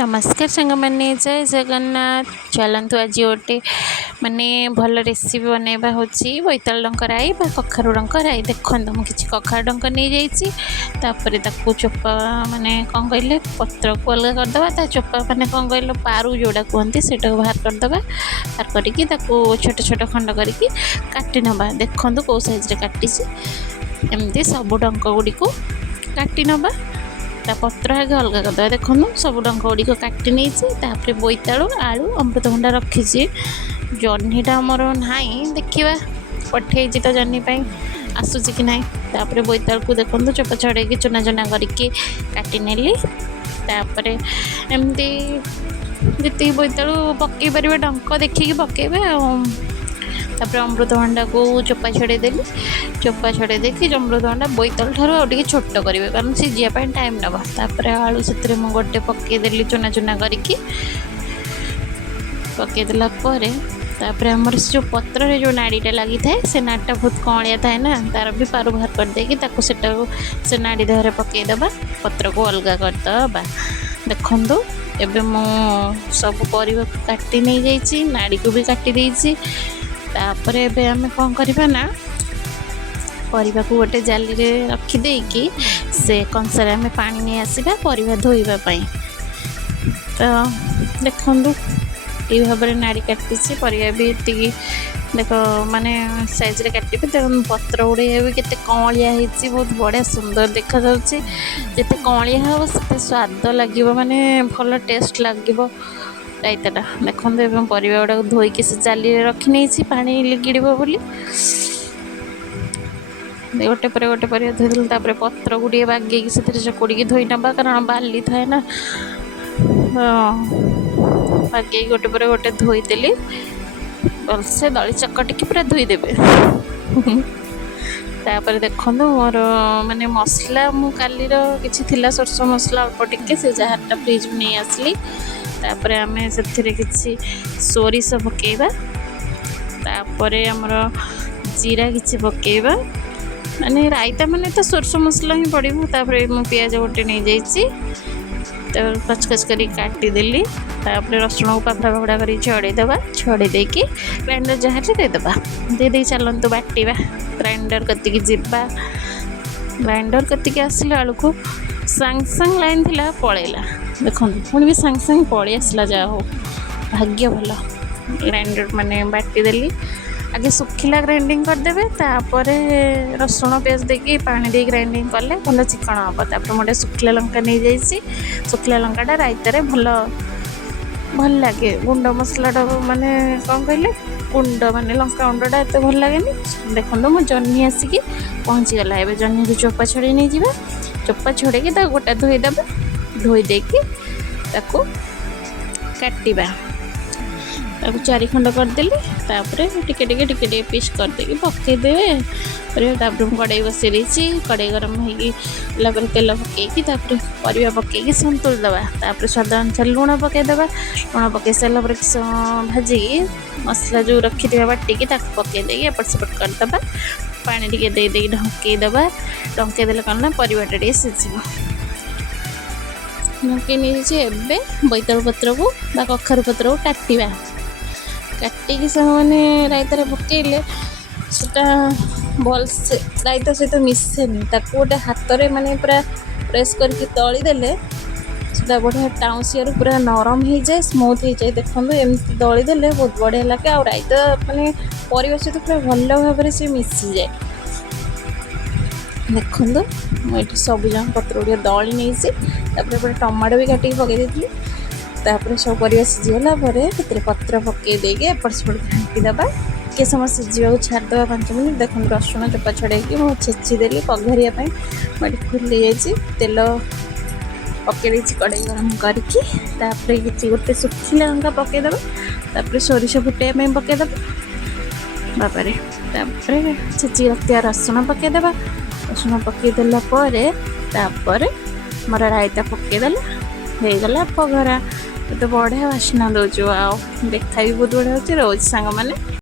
नमस्कार सांग मैंने जय जगन्नाथ। चलतु आज गोटे माने भल रेसिपी बनैबा हूँ बोईतालु डंक राई कखारू डंक राई। देखो मुझे कखारू डंक नहीं जापर चोपा माने कौन कहले पत्र को अलग करदे चोपा माने कौन कहल पारू जोड़ा कहते से बाहर करदे। बाहर करके छोट छोट खंड करके काटी नवा। देखो कौ साइज काटी एमती सब डंक गुड़ी को काटी नवा। पत्र आगे अलग करदे। देखो सब डंक गुड़ी काटी नहीं बोईतालु आलू अमृतभंडा रखी जह्नीटा मोर ना देखा पठे तो जह्नी आसूची कि ना। बोईतालु को देखो चोपा छड़े चुना चुना करके काटी नेली। एमती जी बोईतालु पकई पारे डंक देखिए पकेबे। अमृतभंडा को चोपा छड़ेदेली। चोपा छड़े देखी अमृतभंडा बोईतालु ठार आगे छोट करेंगे कारण सीझापी टाइम नवर। आलू से गोटे पकईदेली चुना चुना करके पकईदेला आमर से जो पत्र जो नाड़ीटा लगी थाए से नाड़ीटा बहुत कौलिया थाए ना तार भी पारू बाहर करदे से नाड़ी देहरे पकईदबा पत्र को अलग करदबा। देखु एबे मु सब परिवा काटी नहीं जाइए नाड़ी को भी काटी देइछि। तापर एबे आमे कौन करबा ना परिवा को गोटे जाली रे रखी देकी से कंसार आमे पानी नहीं आसीबा परिवा धोइबा पई। तो देखु ये भाव में नाड़ी काटी परिवा भी ये देख माने साइज रे काटे देख पत्र गुड़े भी केते कौलिया होती बहुत बढ़िया सुंदर देखा जाउछि। जिते कौलिया हो से स्वाद लगे माने भल टेस्ट लगे रायताटा। देखो एवं परिवा गुड़ा धोईकी से जाली रखी नहीं पानी लिगिड़ बोली गोटे पर गोटे परिवा धोईदेल। पत्र गुड़े बागे से चकोड़ी धोई नवा कारण बाली थाए ना बागे गोटे पर गोटे धोईदेली भलसे दली चकटिकी पूरा धोईदेवे। तापर देखो मोर माने मसला मु कालीर किछि थिला सरसो मसला अल्प टिके से जहारटा फ्रिज में नहीं आसली। तापर आमे सेथिरे किछि सोरिष पकेइबा। तापर हमर जीरा किछि पकेइबा माने रायता माने तो सरसो मसला ही पड़िबो। तापर मु प्याज गोटे नहीं जाइछि तो कचकच करी काटी देली। तापर रसुण को पापड़ा पापड़ा कर छड़ेदबा छड़े देकी ग्राइंडर जहाँ देदबा दे चलतु बाटिबा। ग्राइंडर कतिकी जीवा ग्राइंडर कतिकी आसला आलू को सांग सांग लाइन थिला पड़ेला। देखो पुणी भी सांग सांग पड़े आसला जा हो भाग्य भल। ग्राइंडर माने बाटी देली आगे सुखिला ग्राइंडिंग करदेवे। तापर रसुण पेस्ट देकी पानी दे ग्राइंडिंग कले भल चिकन हम। तापर मोटे सुखिला लंका नहीं जाइए सुखिला लंकाटा रायतारे भल भल लगे। गुंड मसलाटा माने कौन कहले गुंड माने लंका गुंडटा एत भल लगे। देखो मो जह्नी आसिकी पहुँचीगला। ए जह्नी को चोपा छड़े नहीं जावा। चोपा छड़े गोटा धोईदेवा धोई देकी काटिबा। चारि खंड करदेली टिके टिके टिके टिके पीस करदे पकईदेवे। कड़ाई बसई देती कड़ाई गरम होगी तेल पकईकी परिवा पकईकी संतुल दबा। स्वाद अनुसार लुण पकईदबा। लुण पकई सारा भाजिकी मसला जो रखी थे बाटिकी पकई देकी एपट सेपट करदबा। पानी टिके दे ढंकईदबा। ढंकईदेले कौन ना परिवाटा टिके सीझिबो। ढंकई नहीं बोईतालु पत्र को कखारू पत्र को काटिबा। काटिकी से मैंने रायतार पकईले सेटा भल से रायता सहित मिसेनि गोटे हाथ में माने पूरा प्रेस करके दलीदेले से बढ़िया टाउसिया पूरा नरम हो जाए स्मूथ हो जाए। देखो एमती दलीदेले बहुत बढ़िया लगे आ रायता माने परिवा सहित पूरा भल भाव में से मिसी जाए। देखो मुझे सब जन पत्र गुड़िया दली नहीं टमाटो भी काटिक पकई दी। सब परिवा सीझीगला पत्र पकई देके एपट सेपट घांटीदबा। के समय सीझा छाड़दे 5 मिनट। देखो रसुण चोपा छड़े छेचीदेली पघारिया मैं खुल जाइए तेल पकई कड़ाई गरम करके गोटे सुखिला लंका पकईदबा। सोरिष फुटाई पकईदबा। छेची रखिया रसुण पकईदबा। रसुण पकईदेला मोर रायता पकईदेला होगला पघरा। तो बढ़िया बास्ना दौर आ देखा भी बहुत बढ़िया रोज सांग मैंने।